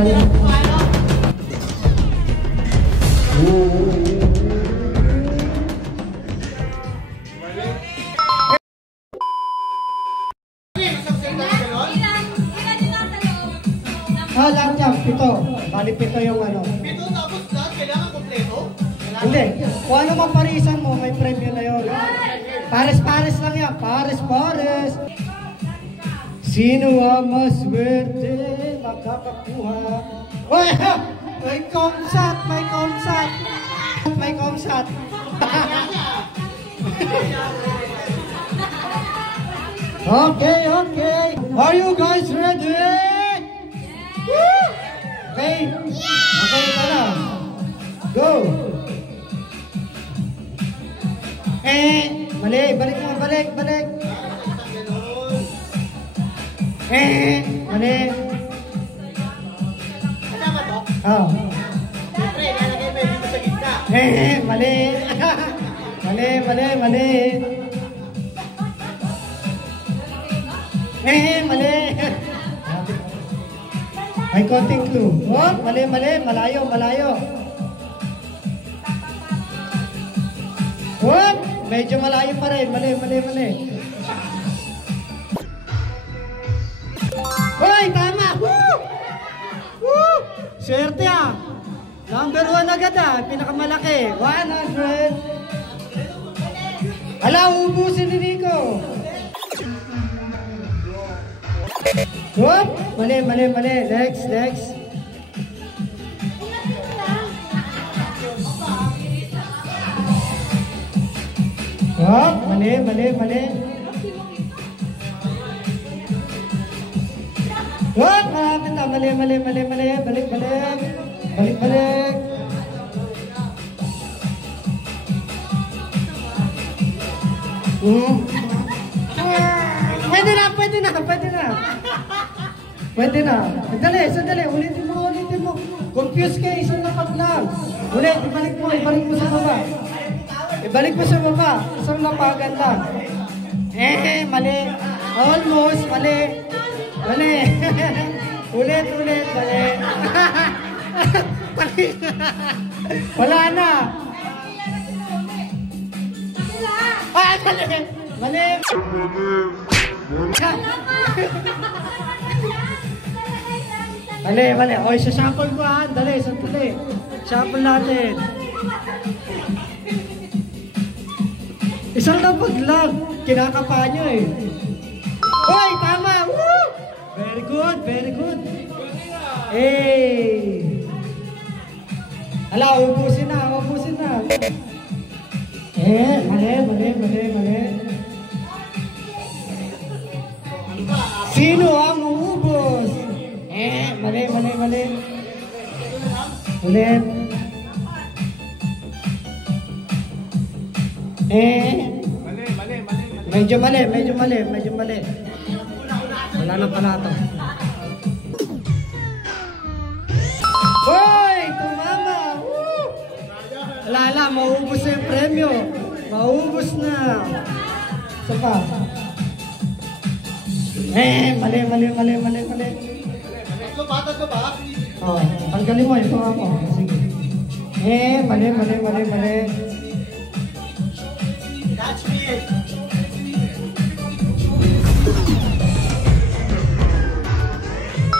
final. Lahat yan, 7. Bali 7 yung ano. 7 tapos lahat kailangan kompleto? Hindi. Kung ano mang parisan mo, may premyo na yun. Pares-pares lang yan. Pares-pares. Sino ang maswerte makakakuha? Uy! May comsat! May comsat! May comsat! Okay, okay. Are you guys ready? Woo! Okay? Okay, tara. Go! Mali. Balik mo. Balik. Mali. Kasama to? Oh. Siyempre, nalagay mo dito sa gitna. Mali. Mali. Mali. May konting clue. Oh, mali. Malayo. Oh, medyo malayo pa rin. Mali. Hoy, tama! Woo! Woo! Swerte ah! Number 1 agad ah, pinakamalaki. 100. Ala, ubusin ni Nico. Whoop! Mali. Next. Whoop! Mali. Whoop! Malapit na. Mali. Balik. Pwede na. Sandali. Ulitin mo. Confused ka, isang lapag lang. Ulit, ibalik mo sa baba. Isang lapagan lang. Mali. Almost, mali. Ulit, mali. Wala na. Mali. Mali. O, isa-sample ko ha. Dali. Sample natin. Isang lapag lang. Kinakapa nyo eh. Hoy, tama! Woo! Very good. Ala, ubusin na. Mali. Sino ang uubos? Mali. Ulit. Medyo mali. Wala na pala ito. Hoy! Tumama! Woo! Alala, maubos na yung premyo. Maubos na. Isa pa. Mali. Tatlo ba? Oh, tanggalin mo. Ito ako. Sige. Mali. Catch me.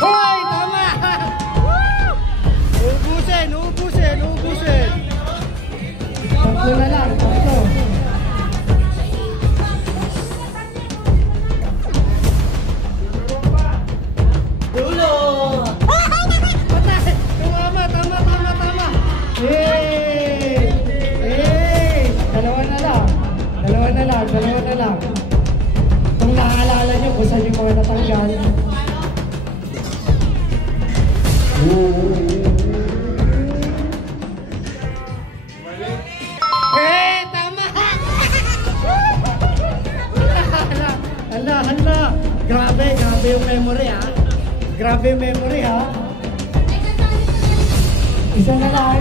Hoy! Tama! Ubusin! Tatlo na lang. Dulo! Tama! Dalawa na lang. Kung naaalala nyo kung saan yung mga natanggal. Tama! Hala. Grabe yung memory ha. Isa na lang.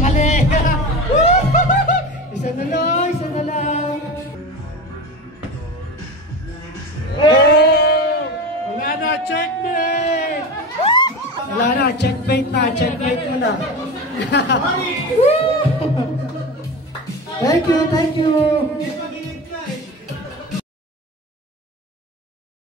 Mali! Isa na lang. Wala na, checkmate mo na. Thank you.